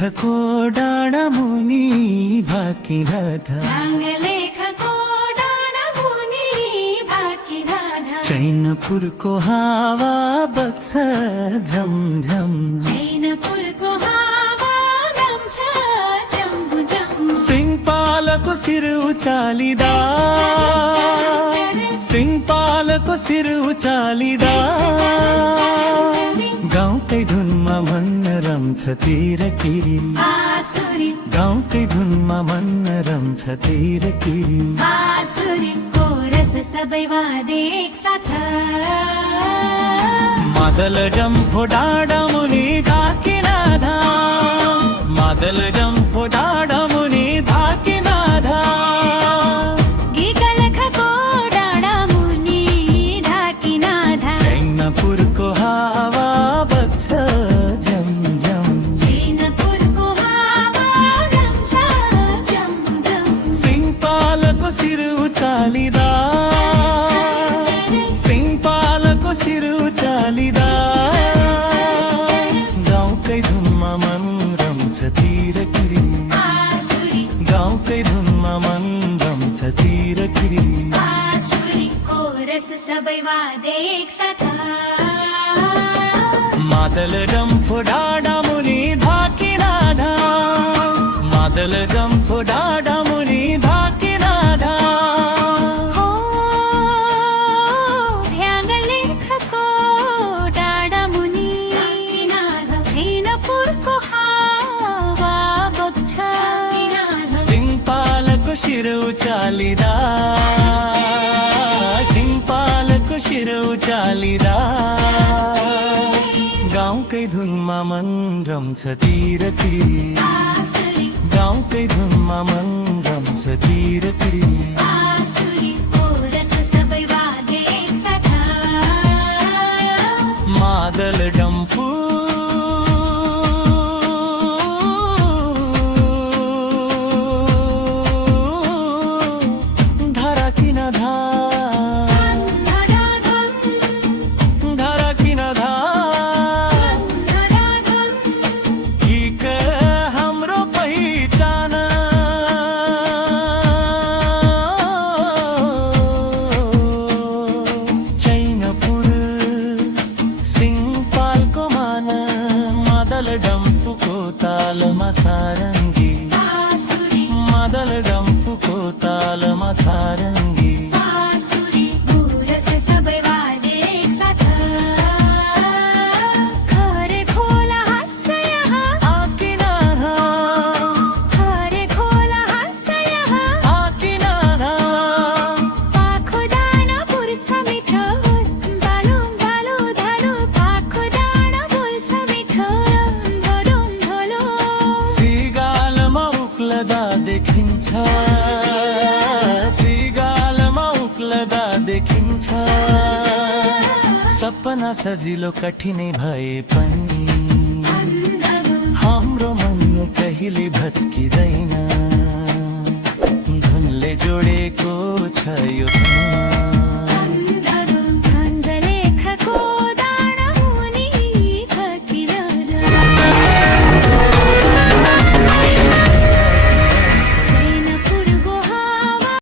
लेखको डाँडा मुनि भाकिरहँदा चैनपुरको हावा बग्छ झमझम सिंहपालको शिर उचालिँदा सिंहपालको शिर उचालिँदा गाउँकै धुनमा मन रम्छ तिरकिरी गाउँकै धुनमा मन रम्छ तिरकिरी सबै वादे एक साथ मादल डम्फो डाँडा मुनि धाकिनाधा मादल डम्फो डाँडा मुनि धाकिनाधा गिगलखको डाँडा मुनि धाकिनाधा चैनपुरको हावा बग्छ झमझम चैनपुरको हावा बग्छ झमझम सिंहपालको शिर उचालिँदा सिंहपालको शिर उचालिँदा गाउँकै धुनमा मन रम्छ तिरकिरी गाउँकै धुनमा मन रम्छ तिरकिरी कोरस सबै वादे एक साथ मादल डम्फो डाँडा मुनि धाकिनाधा मादल डम्फो डाँडा मुनि धाकिनाधा सिंहपालको शिर उचालिँदा सिंहपालको शिर उचालिँदा गाउँकै धुनमा मन रम्छ तिरकिरी गाउँकै धुनमा मन रम्छ तिरकिरी मादल डम्फु डम्फुको तालमा सारङ्गी मादल डम्फुको तालमा सारङ्गी सबै वादे एक साथ खरे खोला हाँस्छ यहाँ आकिनाधा खरे खोला हाँस्छ यहाँ आकिनाधा पाखो दाना पुर्छ मिठो बालु बालु धालु पाखो दाना बोल्छ मिठो देखिन्छ सिगालमा उक्लदा देखिन्छ सपना सजिलो कठिनै भए पनि हाम्रो मन कहिले भत्किँदैन धुनले जोडेको छ यो